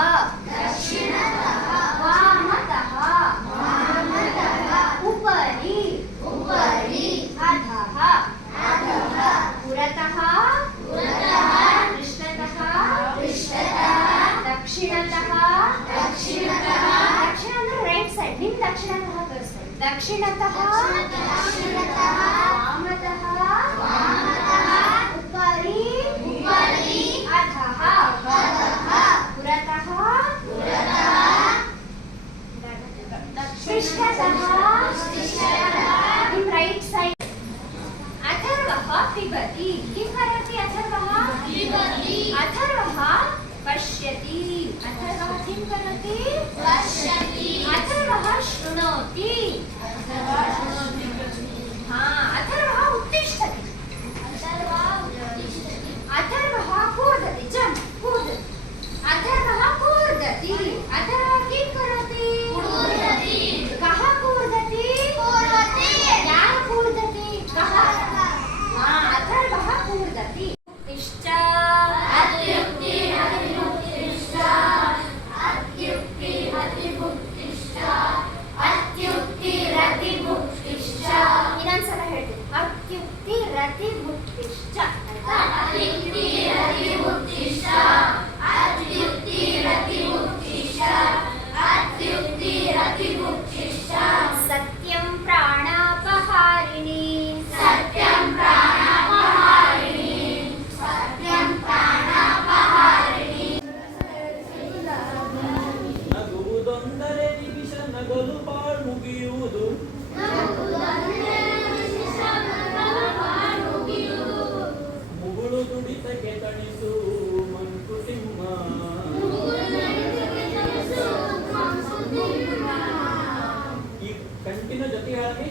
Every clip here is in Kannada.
दक्षिणतः वामतः उपरि अधः पुरतः पृष्ठतः राइट साइड। अथर्वः पिबति। किं करोति अथर्वः? अथर्वः पश्यति। अथर्वः किं करोति? पश्यति। अथर्वः शृणोति। अथर्वः उत्तिष्ठति। अथर्वः कूर्दति। जम्प् कूर्दति। अथर्वः कूर्दति। अथर्वः किं करोति? कः कूर्दति? याः कूर्दति? कः? अथर्वः कूर्दति। सत्यं प्राणापहारिणी। सत्यं प्राणापहारिणी। सत्यं प्राणापहारिणी। ನಗುವುದೊಂದರೆ ನಿಮಿಷ ನಗಲು ಬಾಳ್ ಮುಗಿಯುವುದು. ಮುಗುಳು ದುಡಿತಕ್ಕೆ ತಣಿಸು ಮಂಕುತಿಮ್ಮ. ಈ ಕಂಟಿನ ಜೊತೆ ಹೇಳಿ.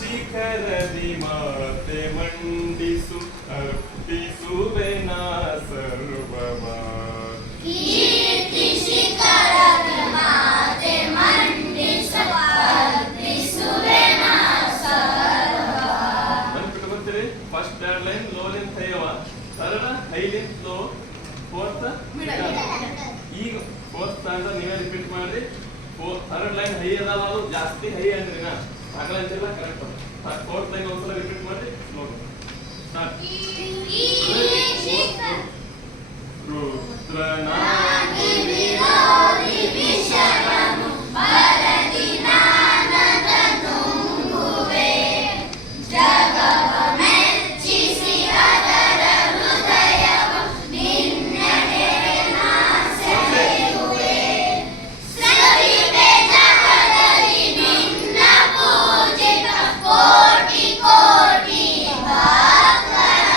ಶಿಖರದಿ ಮಾತೆ ಮಂಡಿಸು ಅರ್ಪಿಸುವೆನ ಸರ್ವವ. ಕೀರ್ತಿ ಶಿಖರದಿ ಮಾತೆ ಮಂಡಿಸು ಅರ್ಪಿಸುವೆನ ಸರ್ವವ. ಬಂದ್ಬಿಟ್ಟು ಬರ್ತೀರಿ. ಫಸ್ಟ್ 2 ಲೈನ್ ಲೋ ಲೋಲಿಂದ ಹೈಯವ ಸರಳ ಹೈಲಿಂದ ಲೋ ಫೋರ್ತ್ ಈಗ ಫೋರ್ತ್ ಸ್ಟ್ಯಾಂಡರ್ಡ್ ನೀವೇ ರಿಪೀಟ್ ಮಾಡಿ ಥರ್ಡ್ ಲೈನ್ ಹೈ ಅದಲ್ಲ ಅದು ಜಾಸ್ತಿ ಹೈ ಅಂದ್ರಿ ನಾ ಆಗಲ್ಲ ಕರೆಕ್ಟ್ ಫೋರ್ತ್ ಲೈನ್ ಒಂದ್ಸಲ ರಿಪೀಟ್ ಮಾಡಿ ನೋಡಿ ಸ್ಟಾರ್ಟ್ ರುದ್ರನಾಗಿ ವಿರೋಧಿ ವಿಷಯನು ಬರದಿ ನಾನದ ನುಂಗುವೆ ಜಗವ ಮೆಚ್ಚಿಸಿ ಅದರ ಹೃದಯವ ನಿನ್ನೆಡೆಗೆ ನಾ ಸೆಳೆಯುವೆ ಸವಿವೆ ಜಗದಲ್ಲಿ ನಿನ್ನ ಪೂಜಿತ ಕೋಟಿ ಕೋಟಿ ಭಕ್ತರ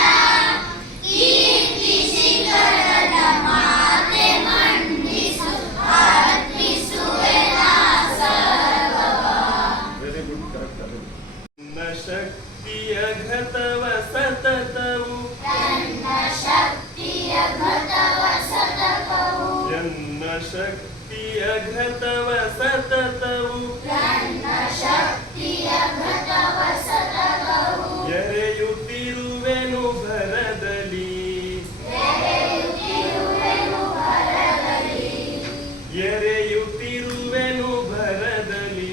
ಕೀರ್ತಿ ಶಿಖರದ ಮಾತೆ ಮಂಡಿಸು ಅರ್ಪಿಸುವೆ ನಾ ಸರ್ವವ. ವೆರಿ ಗುಡ್ ಕರೆಕ್ಟ್ ಅದು ನನ್ನ ಶಕ್ತಿಯ ಘತವ ಸತತವು ನನ್ನ ಶಕ್ತಿಯ ಘತವ ಸತತವು ಎನ್ನ ಶಕ್ತಿಯ ಘತವ ಸತತವು ನನ್ನ ಶಕ್ತಿಯ ಘತವ ಸತತವು ಎರೆಯುತ್ತಿರುವೆನು ಭರದಲ್ಲಿ ಎರೆಯುತ್ತಿರುವೆನು ಭರದಲ್ಲಿ ಎರೆಯುತ್ತಿರುವೆನು ಭರದಲ್ಲಿ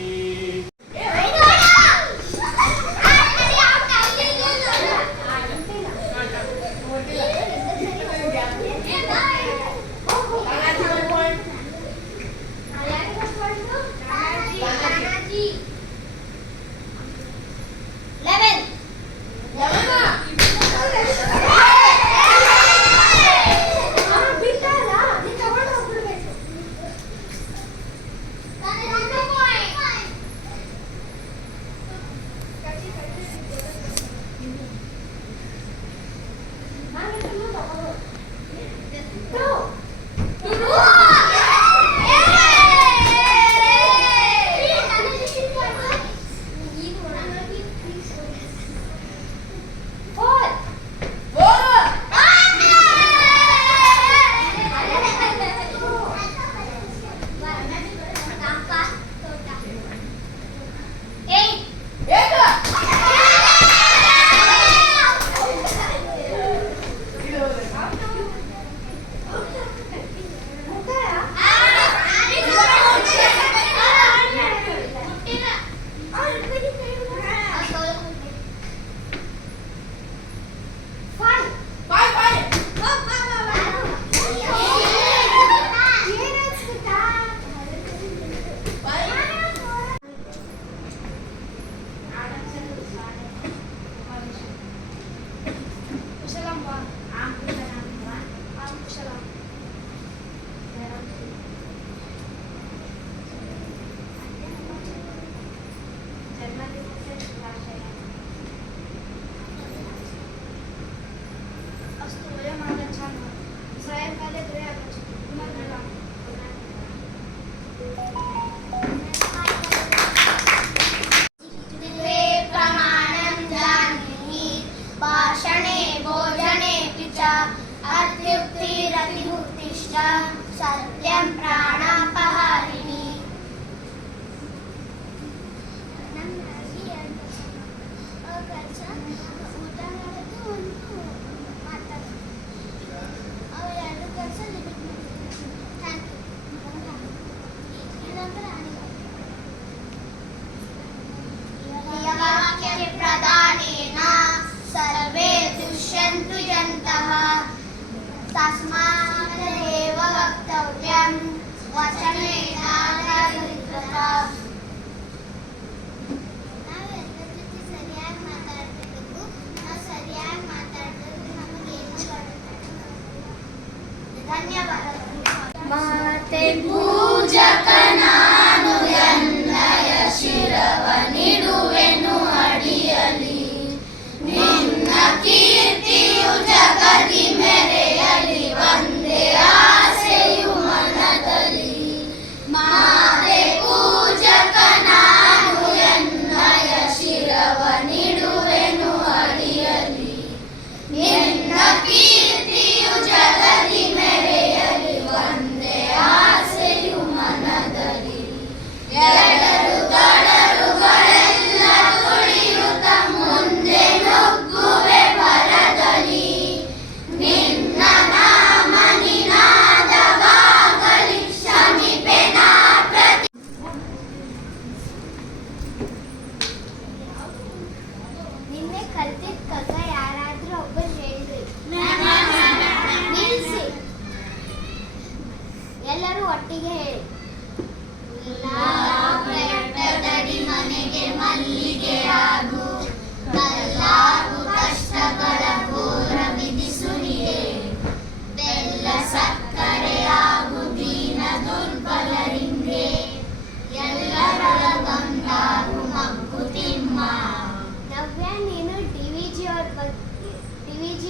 सत्यं प्राणापहारिणी प्रदानेन सर्वे दुष्यन्तु जन्तः तस्मादेव वक्तव्यं वचनेनाधारितः. ಮಾತೆ ಪೂಜಕ ನಾನು ಎನ್ನಯ ಶಿರವ ನಿಡುವೆನು ಅಡಿಯಲಿ ನಿನ್ನ ಕೀರ್ತಿಯು ಜಗದಿ ಮೆರೆಯಲಿ ಒಂದೇ ಆಸೆಯು ಮನದಲ್ಲಿ. ಮಾತೆ ಪೂಜಕ ನಾನು ಎನ್ನಯ ಶಿರವ ನಿಡುವೆನು ಅಡಿಯಲಿ ನಿನ್ನ ಕೀರ್ತಿಯು ಜಗದಿ ಮೆರೆಯಲಿ ಒಂದೇ ಆಸೆಯು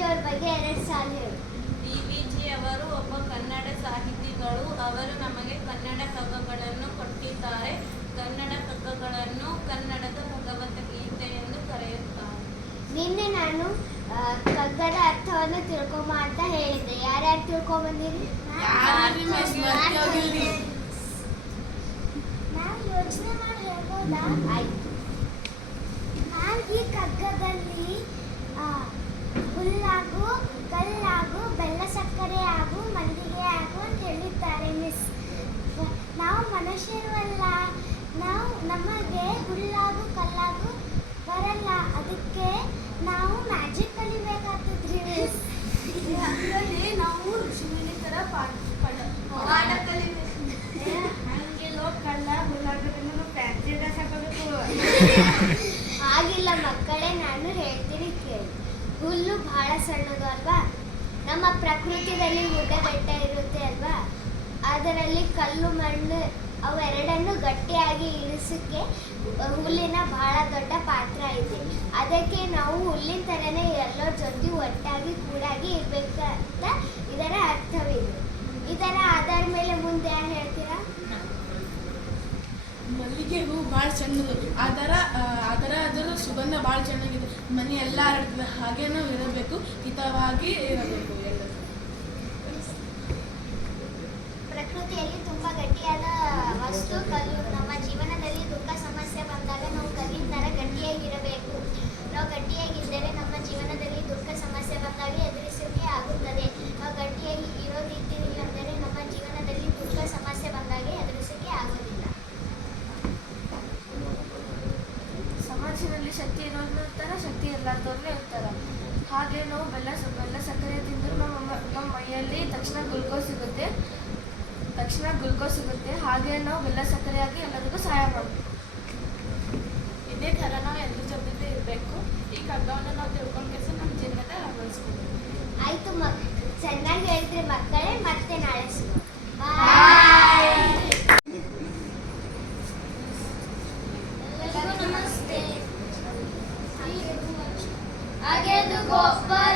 ಅವ್ರ ಬಗ್ಗೆ 2 ಸಾಲು ಹೇಳು. ಡಿ.ವಿ.ಜಿ. ಅವರು ಒಬ್ಬ ಕನ್ನಡ ಸಾಹಿತಿಗಳು. ಅವರು ನಮಗೆ ಕನ್ನಡ ಕಗ್ಗಗಳನ್ನು ಕೊಟ್ಟಿದ್ದಾರೆ. ಕನ್ನಡ ಕಗ್ಗಗಳನ್ನು ಕನ್ನಡದ ಭಗವದ್ಗೀತೆ ಎಂದು ಕರೆಯುತ್ತಾರೆ. ನಿನ್ನೆ ನಾನು ಕಗ್ಗದ ಅರ್ಥವನ್ನು ತಿಳ್ಕೊಂಬ ಅಂತ ಹೇಳಿದ್ದೆ. ಯಾರ್ಯಾರು ತಿಳ್ಕೊಂಬಂದಿರಿ? ನಾವು ಯೋಚನೆ ಮಾಡಿ ಹೇಳ್ಬೋದಾ? ಆಯ್ತು. ಈ ಕಗ್ಗದಲ್ಲಿ ಹುಲ್ಲಾಗು, ಕಲ್ಲಾಗು, ಬೆಲ್ಲ ಸಕ್ಕರೆ ಆಗು, ಮಲ್ಲಿಗೆ ಆಗು ಅಂತ ಹೇಳಿದ್ದಾರೆ ಮಿಸ್. ನಾವು ಮನುಷ್ಯರು ಅಲ್ಲ, ನಮಗೆ ಹುಲ್ಲಾಗು ಕಲ್ಲಾಗು ಬರಲ್ಲ. ಅದಕ್ಕೆ ನಾವು ಮ್ಯಾಜಿಕ್ ಕಲಿಬೇಕಾಗ್ತದ್ರಿ ಮಿಸ್. ಅದರಲ್ಲಿ ನಾವು ಋಷಿಮುನಿ ಥರ ಪಾಠ ಕಲಿಬೇಕು. ಹಂಗೆಲ್ಲೋ ಕಲ್ಲ ಹುಲ್ಲಾಗೋದನ್ನು ಫ್ಯಾನ್ಸಿ ಡ್ರೆಸ್ ಹಾಕೋಬೇಕು. ಆಗಿಲ್ಲ ಮಕ್ಕಳೇ, ನಾನು ಹೇಳ್ತೀನಿ ಕೇಳಿ. ಹುಲ್ಲು ಬಹಳ ಸಣ್ಣದು ಅಲ್ವಾ? ನಮ್ಮ ಪ್ರಕೃತಿಯಲ್ಲಿ ಗುಡ್ಡ ಬೆಟ್ಟ ಇರುತ್ತೆ ಅಲ್ವಾ? ಅದರಲ್ಲಿ ಕಲ್ಲು ಮಣ್ಣು ಅವೆರಡನ್ನು ಗಟ್ಟಿಯಾಗಿ ಇಳಿಸೋಕ್ಕೆ ಹುಲ್ಲಿನ ಬಹಳ ದೊಡ್ಡ ಪಾತ್ರ ಇದೆ. ಅದಕ್ಕೆ ನಾವು ಹುಲ್ಲಿನ ಥರನೇ ಎಲ್ಲರ ಜೊತೆ ಒಟ್ಟಾಗಿ ಕೂಡಾಗಿ ಇರಬೇಕಂತ ಇದರ ಅರ್ಥವಿದೆ. ಇದರ ಆಧಾರ ಮೇಲೆ ಮುಂದೆ ಯಾರು ಹೇಳ್ತೀರಾ? ಮಲ್ಲಿಗೆ ಹೂ ಭಾಳ ಚೆನ್ನದು. ಅದರ ಸುಗಂಧ ಭಾಳ ಚೆನ್ನಾಗಿದೆ. ಮನೆ ಎಲ್ಲ ಹರಡ್ತದೆ. ಹಾಗೆ ನಾವು ಇರಬೇಕು, ಹಿತವಾಗಿ ಇರಬೇಕು ಎಲ್ಲರೂ. ಪ್ರಕೃತಿಯಲ್ಲಿ ತುಂಬ ಗಟ್ಟಿಯಾದ ವಸ್ತು ಕಲ್ಲು. ನಮ್ಮ ಜೀವನದಲ್ಲಿ ದುಃಖ ಸಮಸ್ಯೆ ಬಂದಾಗ ನಾವು ಕಲ್ಲಿನ ಥರ ಗಟ್ಟಿಯಾಗಿರಬೇಕು. ನಾವು ಗಟ್ಟಿಯಾಗಿದ್ದರೆ ನಮ್ಮ ಜೀವನದಲ್ಲಿ ದುಃಖ ಸಮಸ್ಯೆ ಬಂದಾಗ ಎದುರಿಸೋಕೆ ಆಗುತ್ತದೆ. ನಾವು ಗಟ್ಟಿಯಾಗಿ ಇರೋದಿದ್ದಿಲ್ಲ ಅಂದರೆ ನಮ್ಮ ಜೀವನದಲ್ಲಿ ದುಃಖ ಸಮಸ್ಯೆ ಬಂದಾಗ ಎದುರಿಸೋಕೆ ಆಗೋದಿಲ್ಲ. ಸಮಾಜದಲ್ಲಿ ಶಕ್ತಿ ಇರೋರು ಇರ್ತಾರೆ, ಶಕ್ತಿ ಇರಲಾರ್ದವ್ರು ಇರ್ತಾರೆ. ಹಾಗೆ ನಾವು ಬೆಲ್ಲ ಸಕ್ಕರೆ ತಿಂದರೂ ನಮ್ಮ ಮೈಯಲ್ಲಿ ತಕ್ಷಣ ಗ್ಲುಕೋಸ್ ಸಿಗುತ್ತೆ. ಹಾಗೆ ನಾವು ಬೆಲ್ಲ ಸಕ್ಕರೆಯಾಗಿ ಎಲ್ಲರಿಗೂ ಸಹಾಯ ಮಾಡಬೇಕು. ಇದೇ ಥರ ನಾವು ಎಲ್ಲರ ಜೊತೆ ಇರಬೇಕು. ಈ ಕಗ್ಗವನ್ನು ನಾವು ತಿಳ್ಕೊಂಡು ನಮ್ಮ ಜೀವನದ ಅಳವಡಿಸ್ಬೇಕು. ಆಯಿತು ಚೆನ್ನಾಗಿ ಹೇಳಿದ್ರೆ ಮಕ್ಕಳೇ. ಮತ್ತೆ ನಾಳೆ ಸಿಗೋಣ. ನಮಸ್ತೆ. ಹಾಗೆ ಗೊಬ್ಬರ